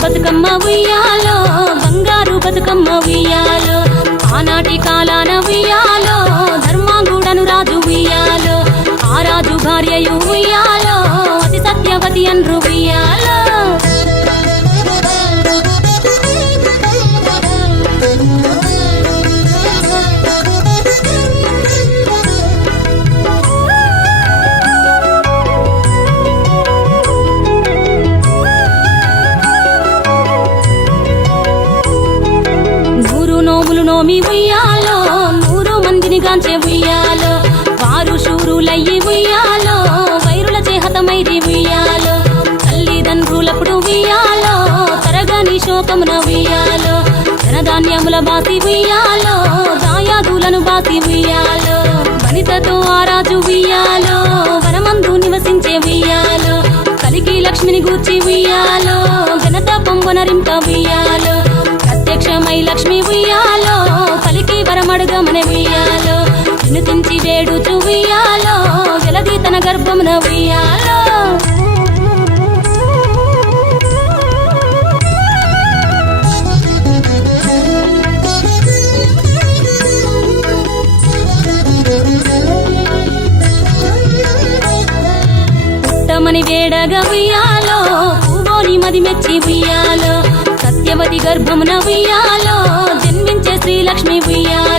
బతుకమ్మ ఉయ్యాలో బంగారు బతుకమ్మ ఉయ్యాలో ఆనాటి కాలాన ఉయ్యాలో ధర్మాంగుడను రాజు ఉయ్యాలో ఆ రాజు భార్యయు ఉయ్యాలో అతి సత్యవతి అన్రు ఉయ్యాలో నోమి ఉయ్యాలో 100 మందిని గాంచే ఉయ్యాలో వారు శూరులయ్యి ఉయ్యాలో వైరుల చేహతమైరి ఉయ్యాలో తల్లిదండ్రులప్పుడు ఉయ్యాలో తరగని శోకమున ఉయ్యాలో ధనధాన్యముల బాసి ఉయ్యాలో దాయాదులను బాసి ఉయ్యాలో వనితతో ఆరాజు ఉయ్యాలో వనమందు నివసించే ఉయ్యాలో కలికి లక్ష్మిని గూర్చి ఉయ్యాలో ఘనత పొంగునరింప ఉయ్యాలో ప్రత్యక్షమై లక్ష్మి ఉయ్యాలో పలికి వరమడుగమని ఉయ్యాలో వినుతించి వేడుచు ఉయ్యాలో జలది తన గర్భమున ఉయ్యాలో పుట్టమని వేడగా ఉయ్యాలో పూవోని మది మెచ్చి ఉయ్యాలో సత్యవతి గర్భమున ఉయ్యాలో జన్మించే శ్రీలక్ష్మి ఉయ్యాలో